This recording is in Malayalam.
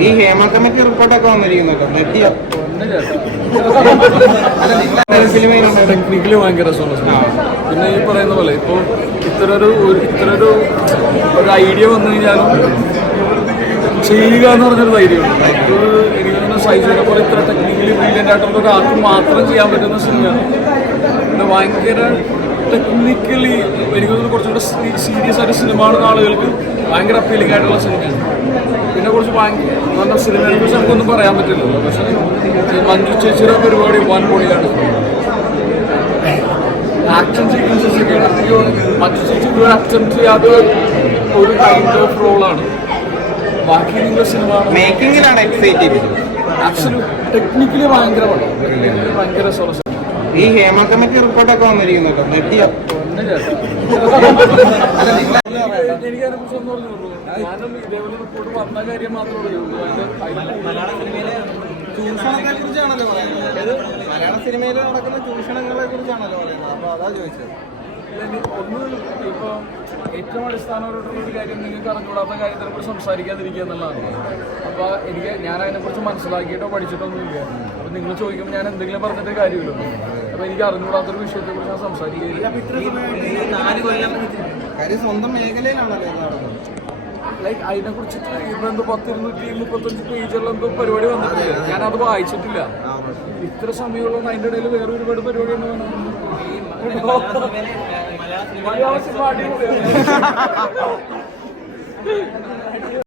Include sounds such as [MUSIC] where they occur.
ഈ ഹേമ കമ്മിറ്റി റിപ്പോർട്ടൊക്കെ വന്നിരിക്കുന്നു ടെക്നിക്കലി ഭയങ്കര രസമാണ് പിന്നെ ഈ പറയുന്ന പോലെ ഇപ്പോൾ ഇത്തരൊരു ഒരു- ഇത്തരൊരു ഒരു ഐഡിയ വന്നു കഴിഞ്ഞാലും ചെയ്യുക എന്ന് പറഞ്ഞൊരു ധൈര്യമുണ്ട് ഇത് എനിക്ക് തോന്നുന്നു സൈസിനെ പോലെ ഇത്ര ടെക്നിക്കലി ബ്രില്യന്റ് ആയിട്ടുള്ള ഒരാൾക്ക് മാത്രം ചെയ്യാൻ പറ്റുന്ന സിനിമയാണ് പിന്നെ ഭയങ്കര ടെക്നിക്കലി എനിക്ക് തോന്നുന്നു കുറച്ചുകൂടെ സീരിയസ് ആയിട്ട് സിനിമ ആളുകൾക്ക് ഭയങ്കര അപ്പീലിംഗ് ആയിട്ടുള്ള സിനിമയാണ് ഭയങ്കര നല്ല സിനിമയെ കുറിച്ച് നമുക്കൊന്നും പറയാൻ പറ്റില്ല. പക്ഷേ മഞ്ജു ചേച്ചിയുടെ പരിപാടി വൻ പൊളിയാണ്. ആക്ഷൻ സീക്വൻസസ് ഒക്കെയാണ് എനിക്ക് മഞ്ജു ഒരു അറ്റംപ്റ്റ് ചെയ്യാത്ത ഒരു കൈൻഡ് ഓഫ് റോളാണ് ബാക്കി നിങ്ങളുടെ സിനിമ മേക്കിങ്ങിലാണ് എക്സൈറ്റഡ് ആക്ച്വലി ടെക്നിക്കലി ഭയങ്കരമാണ്. ഭയങ്കര സോളസ് ഈ ഹേമ കമ്മിറ്റി റിപ്പോർട്ടൊക്കെ വന്നിരിക്കുന്നു നെറ്റിയ എനിക്ക് അതിനെ കുറിച്ച് ഒന്നും പറഞ്ഞുള്ളൂ ഞാനും ഇതേപോലെ റിപ്പോർട്ട് വന്ന കാര്യം മാത്രമേ അറിയുള്ളൂ ചൂഷണത്തെ കുറിച്ചാണല്ലോ പറയുന്നത്. മലയാള സിനിമയിൽ നടക്കുന്ന ചൂഷണങ്ങളെ കുറിച്ചാണല്ലോ പറയുന്നത്. അപ്പൊ അതാ ചോദിച്ചത്. ഒന്ന് ഇപ്പോൾ ഏറ്റവും അടിസ്ഥാനപരമായിട്ടുള്ള ഒരു കാര്യം നിങ്ങൾക്ക് അറിഞ്ഞുകൂടാത്ത കാര്യത്തിനെ കുറിച്ച് സംസാരിക്കാതിരിക്കുക എന്നുള്ളതാണ്. അപ്പോൾ എനിക്ക് ഞാൻ അതിനെക്കുറിച്ച് മനസ്സിലാക്കിയിട്ടോ പഠിച്ചിട്ടൊന്നുമില്ല അപ്പോൾ നിങ്ങൾ ചോദിക്കുമ്പോൾ ഞാൻ എന്തെങ്കിലും പറഞ്ഞിട്ട് കാര്യമില്ല അപ്പോൾ എനിക്ക് അറിഞ്ഞുകൂടാത്തൊരു വിഷയത്തെക്കുറിച്ച് ഞാൻ സംസാരിക്കുകയില്ല. കാര്യം സ്വന്തം മേഖലയിലാണല്ലോ ലൈക്ക് അതിനെക്കുറിച്ച് ഇപ്പം എന്തോ പത്തിരുന്നൂറ്റി മുപ്പത്തഞ്ച് പേജുള്ള എന്തോ പരിപാടി വന്നിട്ടില്ല ഞാനത് വായിച്ചിട്ടില്ല. ഇത്ര സമയമുള്ള അതിന്റെ ഇടയിൽ വേറെ ഒരുപാട് പരിപാടി ഉണ്ട് മലയാള സിനിമ അടിപൊളിയാണ്. [LAUGHS]